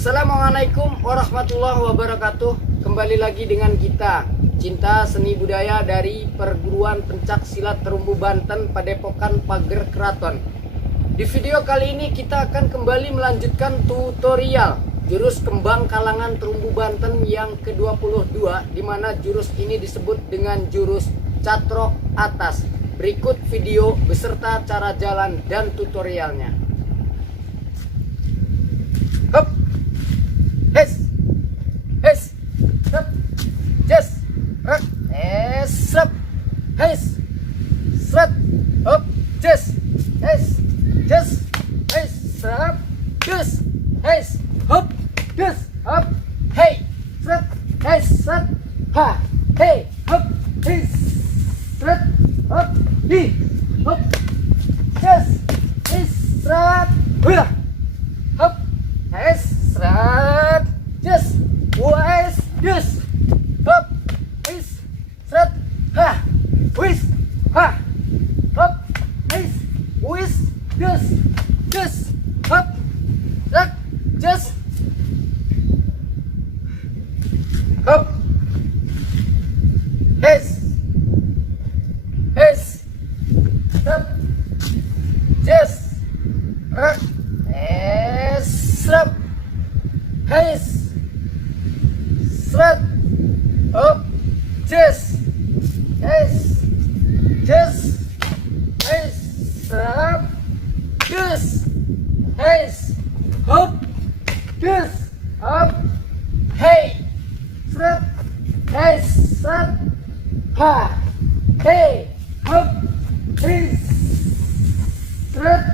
Assalamualaikum warahmatullahi wabarakatuh. Kembali lagi dengan kita Cinta Seni Budaya dari Perguruan Pencak Silat Terumbu Banten, Padepokan Pager Keraton. Di video kali ini kita akan kembali melanjutkan tutorial jurus kembang kalangan terumbu Banten yang ke-22, di mana jurus ini disebut dengan jurus catrok atas. Berikut video beserta cara jalan dan tutorialnya. Hop, hes, hes, hop, jes, rak, esep, hes, sret, hop, jes, hes, jes, hes, sret, jes, hes, hop, jes, hop, hey, sret, hes, sret, ha, hey, hop, hes, sret, hop, hi, hop, jes, hes, sret, hulah, hop, hes, sret, jes, wes, jes, hop, hes, sret, ha, wis, ha, hop, hes, wis, jes, jes, hop, rak, jes, hop, hes, hes, sret, jes, rak, esrep, hes, sret, hop, jes, hes, jes, hes, sret, jes, hes, hop, jes, hop, hey, sret, hes, sret, ha, hey, hop, hes, sret,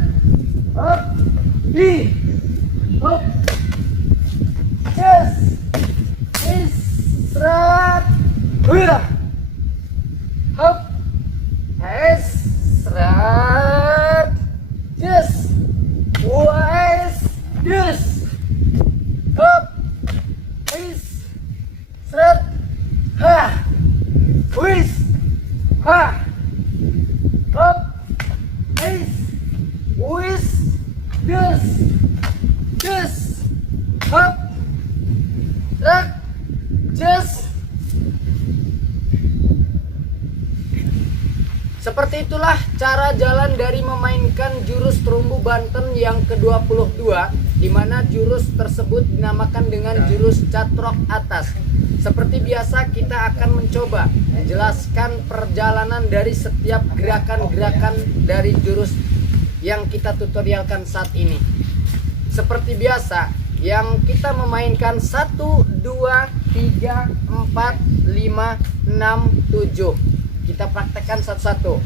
hop, hi, hop, jes, hes, sret, hulah, hop, hes, sret, jes, wes, jes, hop, hes, sret, ha, wis, ha, hop, hes, wis, jes, jes, hop, rak, jes. Seperti itulah cara jalan dari memainkan jurus terumbu Banten yang ke-22, di mana jurus tersebut dinamakan dengan jurus catrok atas. Seperti biasa kita akan mencoba menjelaskan perjalanan dari setiap gerakan-gerakan dari jurus yang kita tutorialkan saat ini. Seperti biasa, yang kita memainkan 1, 2, 3, 4, 5, 6, 7. Kita praktekkan satu-satu.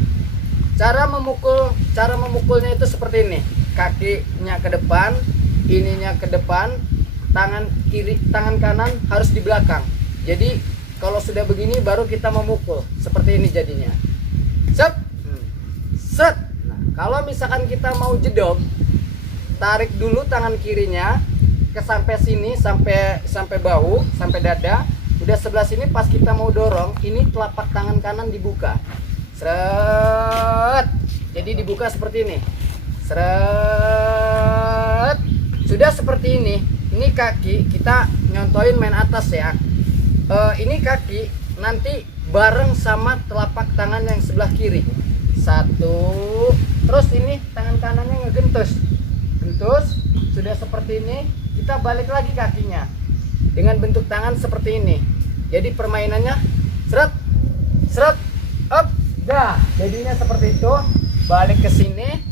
Cara memukulnya itu seperti ini. Kakinya ke depan, ininya ke depan, tangan kiri, tangan kanan harus di belakang. Jadi kalau sudah begini baru kita memukul. Seperti ini jadinya. Set. Set. Nah, kalau misalkan kita mau jedok, tarik dulu tangan kirinya ke sampai sini, sampai bahu, sampai dada. Udah sebelah sini, pas kita mau dorong, ini telapak tangan kanan dibuka. Seret. Jadi dibuka seperti ini. Seret. Sudah seperti ini. Ini kaki kita nyontoin main atas ya. Ini kaki nanti bareng sama telapak tangan yang sebelah kiri. 1. Terus ini tangan kanannya ngegentus. Gentus. Sudah seperti ini, kita balik lagi kakinya dengan bentuk tangan seperti ini. Jadi permainannya seret, seret, up, dah. Jadinya seperti itu. Balik ke sini,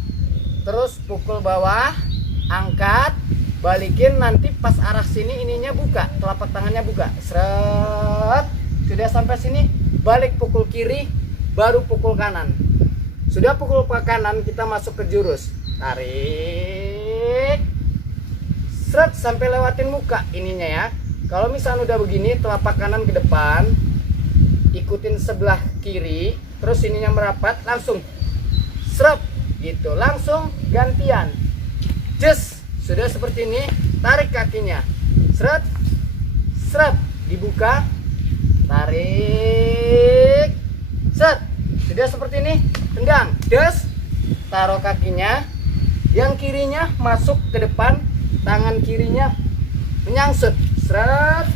terus pukul bawah, angkat, balikin, nanti pas arah sini ininya buka, telapak tangannya buka. Seret. Sudah sampai sini, balik pukul kiri, baru pukul kanan. Sudah pukul ke kanan, kita masuk ke jurus. Tarik. Seret sampai lewatin muka ininya ya. Kalau misalnya udah begini, telapak kanan ke depan, ikutin sebelah kiri, terus ininya merapat, langsung seret gitu, langsung gantian. Just sudah seperti ini, tarik kakinya, seret, seret, dibuka, tarik, set. Sudah seperti ini, tendang, des, taruh kakinya, yang kirinya masuk ke depan, tangan kirinya menyangsut, seret,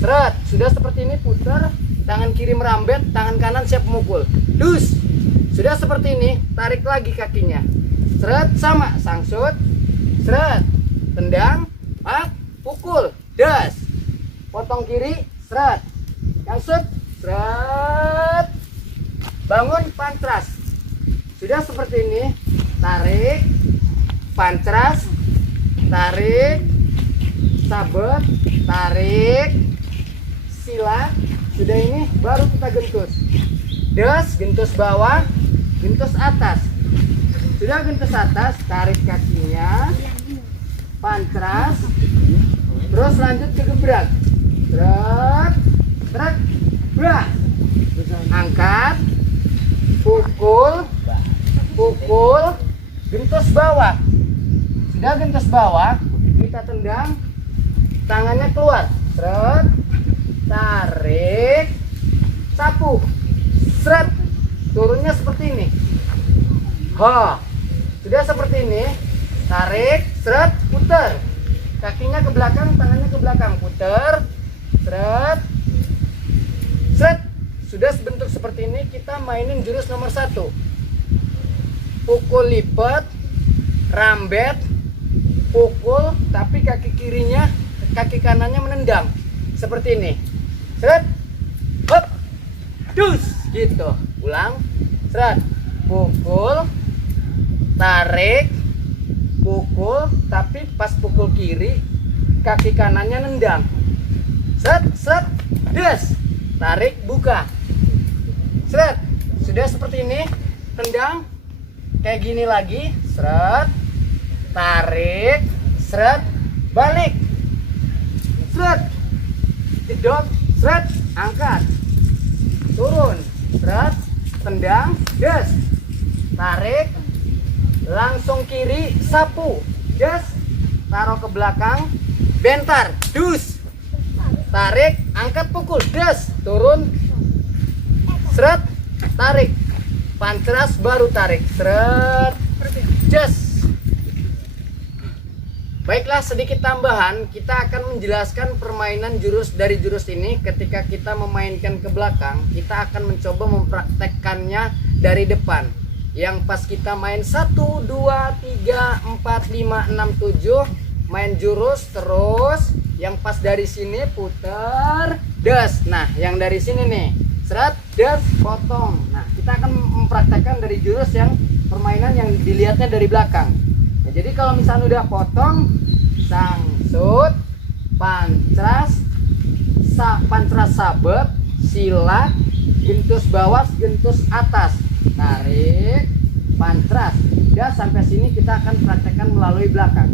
seret. Sudah seperti ini, putar, tangan kiri merambet, tangan kanan siap memukul. Dus. Sudah seperti ini, tarik lagi kakinya. Seret, sama, sangsut, seret, tendang, pukul, das. Potong kiri, seret, sangsut, seret, bangun, pantras. Sudah seperti ini, tarik, pantras, tarik, sabet, tarik, silat. Sudah ini baru kita gentus. Das, gentus bawah, gentus atas. Sudah gentus atas, tarik kakinya, pantras, terus lanjut ke gebrak. Trek, trek, brak. Angkat, pukul, pukul, gentus bawah. Sudah gentus bawah, kita tendang, tangannya keluar. Trek, tarik, sapu, seret, turunnya seperti ini. Sudah seperti ini, tarik, seret, putar, kakinya ke belakang, tangannya ke belakang, putar, seret, seret. Sudah bentuk seperti ini, kita mainin jurus nomor 1. Pukul lipat, rambet, pukul, tapi kaki kirinya, kaki kanannya menendang seperti ini. Seret, hop, dus, gitu. Ulang, seret, pukul, tarik, pukul, tapi pas pukul kiri kaki kanannya nendang. Seret, seret, dus, tarik, buka, seret. Sudah seperti ini, tendang kayak gini lagi, seret, tarik, seret, balik, seret, jedot, seret, angkat, turun, seret, tendang, des, tarik, langsung kiri, sapu, des, taruh ke belakang, bentar, dus, tarik, angkat, pukul, des, turun, seret, tarik, pantras, baru tarik, seret, des. Baiklah, sedikit tambahan, kita akan menjelaskan permainan jurus dari jurus ini. Ketika kita memainkan ke belakang, kita akan mencoba mempraktekkannya dari depan. Yang pas kita main 1, 2, 3, 4, 5, 6, 7, main jurus terus. Yang pas dari sini putar, das. Nah, yang dari sini nih, seret, das, potong. Nah, kita akan mempraktekkan dari jurus yang permainan yang dilihatnya dari belakang. Nah, jadi kalau misalnya udah potong, sangsut, pantras, pantras sabet, silat, gentus bawah, gentus atas, tarik, pantras. Ya, sampai sini kita akan praktekkan melalui belakang.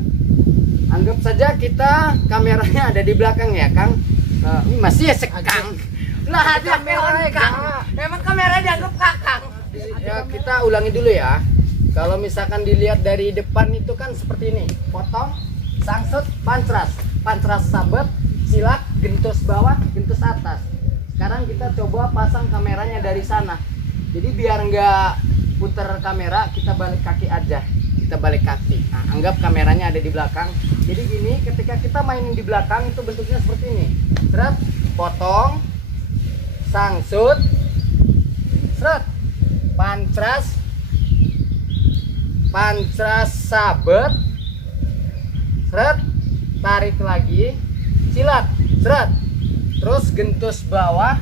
Anggap saja kita kameranya ada di belakang ya, Kang. Ini masih ya sekang. Lah, ada kamera, Kang. Memang kamera dianggap kakang. Ya, kita ulangi dulu ya. Kalau misalkan dilihat dari depan itu kan seperti ini, potong, sangsut, pantras, pantras sabet, silat, gentus bawah, gentus atas. Sekarang kita coba pasang kameranya dari sana. Jadi biar nggak putar kamera, kita balik kaki aja. Kita balik kaki. Nah, anggap kameranya ada di belakang. Jadi gini, ketika kita mainin di belakang itu bentuknya seperti ini. Seret, potong, sangsut, seret, pantras, pantras sabet, seret, tarik lagi, silat, seret, terus gentus bawah,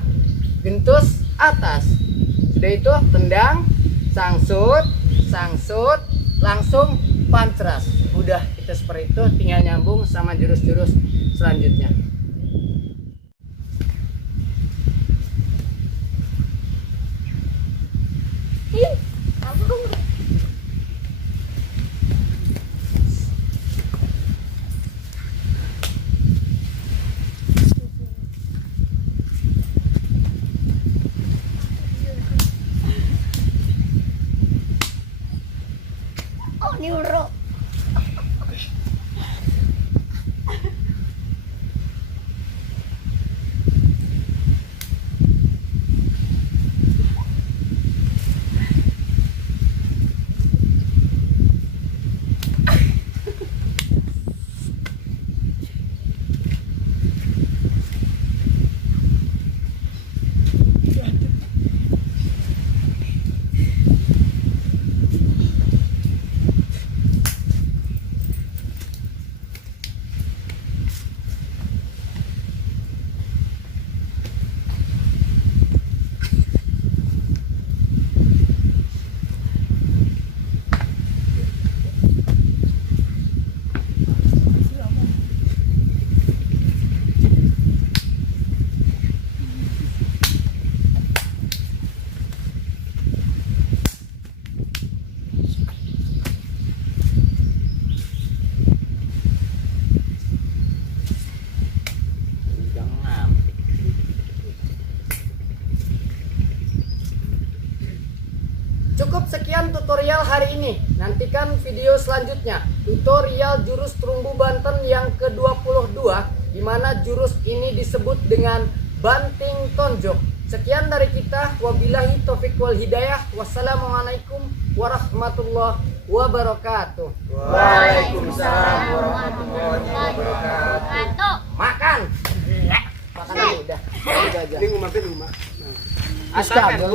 gentus atas. Sudah itu tendang, sangsut, sangsut, langsung pantras. Udah, itu seperti itu, tinggal nyambung sama jurus-jurus selanjutnya. Neuro. tutorial hari ini. Nantikan video selanjutnya, tutorial jurus terumbu Banten yang ke-22, di mana jurus ini disebut dengan banting tonjok. Sekian dari kita, wabillahi taufiq wal hidayah. Wassalamualaikum warahmatullahi wabarakatuh. Waalaikumsalam warahmatullahi wabarakatuh. Makan. Makan dulu udah. Udah aja. Ini rumah. Astaga,